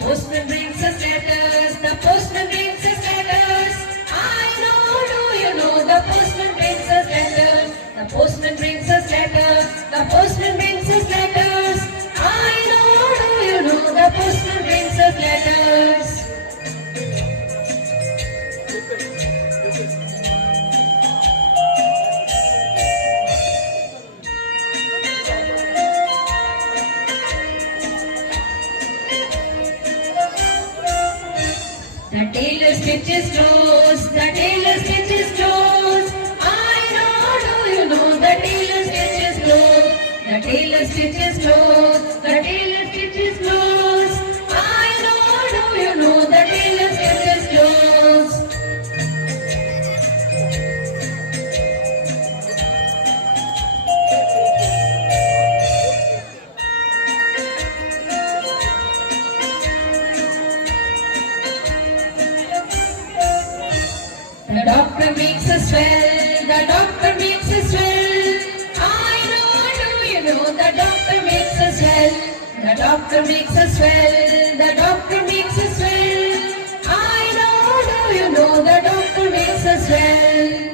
Postman brings us letters, the postman brings us letters. I know, do you know the postman brings us letters? The postman brings us letters, the postman brings us letters. I know, do you know the postman brings us letters? The tailor stitches clothes, the tailor stitches clothes. I know, do you know the tailor stitches clothes? The tailor stitches clothes, the tailor stitches clothes. I know, do you know the tailor stitches clothes? The doctor makes us well, the doctor makes us well. I know, do you know the doctor makes us well? The doctor makes us well, the doctor makes us well. I know, do you know the doctor makes us well?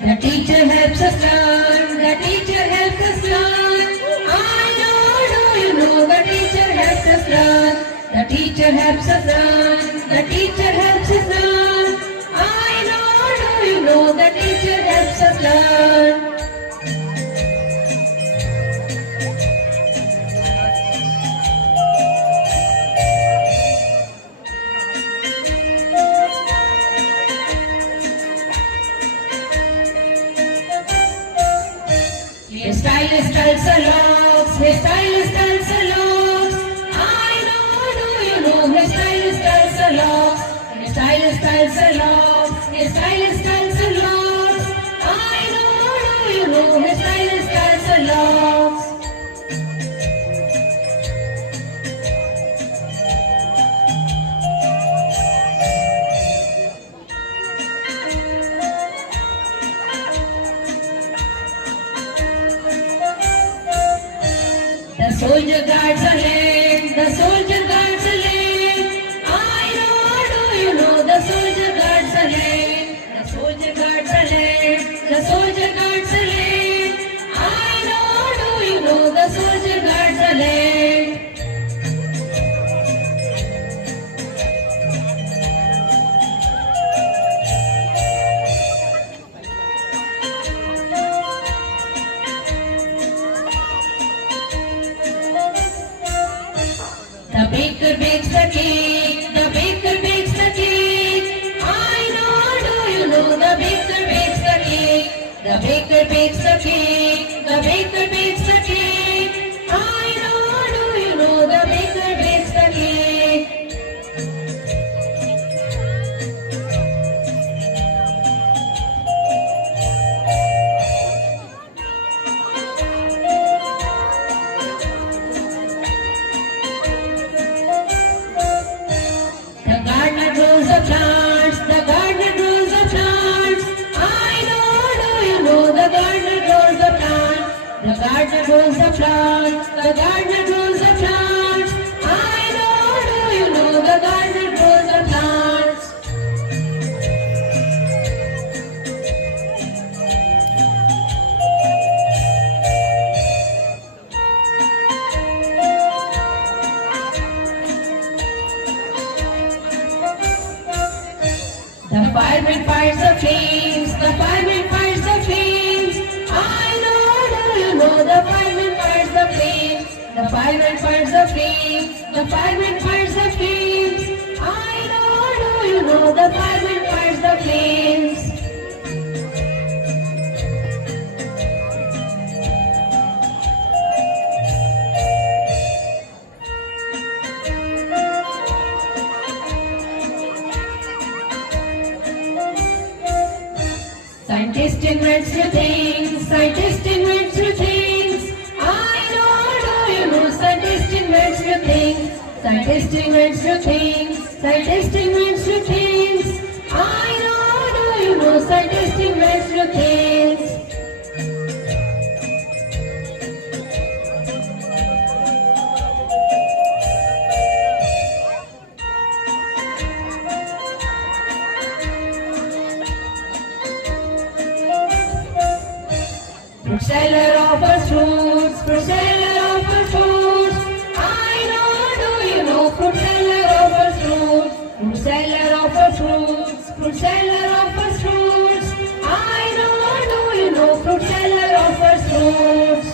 The teacher helps us learn, the teacher helps us learn. I know, do you know the teacher helps us learn? The teacher helps us learn, the teacher helps us learn. I know, do you know the teacher helps us learn? His stylist tells a locks, his stylist tells a locks. I know, do you know his stylist tells a locks? His stylist tells a locks, his stylist tells a locks. I know, do you know his stylist tells a locks? The soldier guards a lane, the soldier guards a lane. I know, do you know the soldier guards a lane? The soldier guards a lane, the soldier guards a lane. I know, do you know the soldier guards a lane? The baker bakes the cake, the baker bakes the cake. I know, do you know the baker bakes the cake? The baker bakes the cake, the baker bakes the cake. I know, do you know the baker bakes the cake? The gardener grows the plants, the gardener grows the plants. I know, do you know the gardener grows the plants? The gardener grows the plants, the gardener grows the plants. I know, do you know the gardener grows the plants? The fireman fires the flames, the fireman fires the flames. I know, do you know the fireman fires the flames? The fireman fires the flames, the fireman fires the flames. I know, do you know the fireman fires the flames? Scientist invents new things. Scientist invents new things. I know, do you know? Scientist invents new things. Scientist invents new things. Scientist invents new things. I know, do you know? Scientist invents new things. Fruit seller offers fruits. Fruit seller offers fruits. I know, do you know? Fruit seller offers fruits. Fruit seller offers fruits. Fruit seller offers fruits. I know, do you know? Fruit seller offers fruits.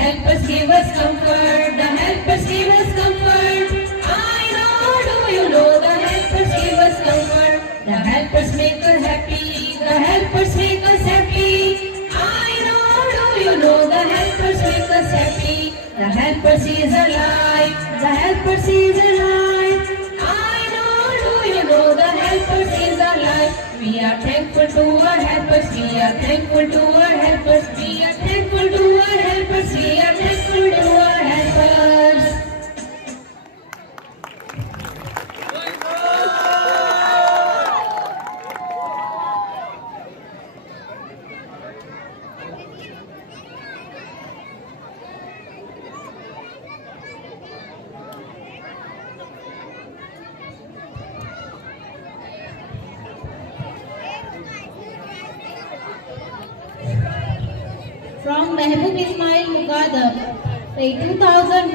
Helpers give us comfort, the helpers give us comfort. I know, do you know, the helpers give us comfort. The helpers make us happy, the helpers make us happy. I know, do you know, the helpers make us happy. The helpers is alive, the helpers is alive. I know, do you know, the helpers is alive. We are thankful to our helpers, we are thankful to our helpers, we are thankful to our helpers, we are thankful to our helpers. From Mehboob Ismail Mugadab, a 2000